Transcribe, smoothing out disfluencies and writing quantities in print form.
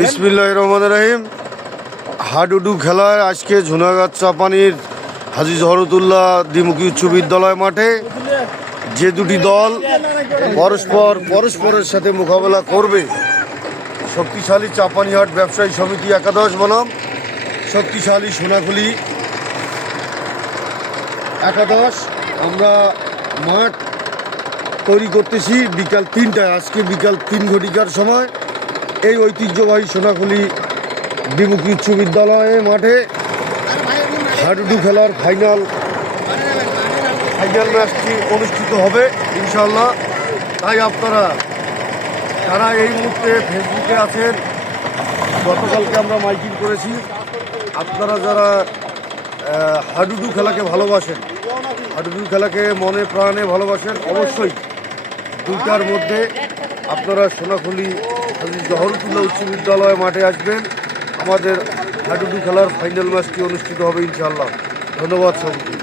বিসমিল্লাহির রহমানির রহিম। হাডুডু খেলায় আজকে ঝুনাগাছ চাপানির হাজী জহরতুল্লাহ দ্বিমুখী উচ্চ বিদ্যালয় মাঠে যে দুটি দল পরস্পরের সাথে মোকাবেলা করবে, শক্তিশালী চাপানিহাট ব্যবসায়ী সমিতি একাদশ বনাম শক্তিশালী সোনাখুলি একাদশ। আমরা মাঠ তৈরি করতেছি বিকাল 3টায়। আজকে বিকাল 3 ঘটিকার সময় এই ঐতিহ্যবাহী সোনাখুলি দ্বিমুখী উচ্চ বিদ্যালয়ে মাঠে হাডুডু খেলার ফাইনাল ম্যাচটি অনুষ্ঠিত হবে ইনশাল্লাহ। তাই আপনারা যারা এই মুহূর্তে ফেসবুকে আছেন, গতকালকে আমরা মাইকিং করেছি, আপনারা যারা হাডুডু খেলাকে ভালোবাসেন, হাডুডু খেলাকে মনে প্রাণে ভালোবাসেন, অবশ্যই 2টার মধ্যে আপনারা সোনাখুলি হাজী জহরতুল্লাহ উচ্চ বিদ্যালয় মাঠে আসবেন। আমাদের হাডুডু খেলার ফাইনাল ম্যাচটি অনুষ্ঠিত হবে ইনশাআল্লাহ। ধন্যবাদ সবাইকে।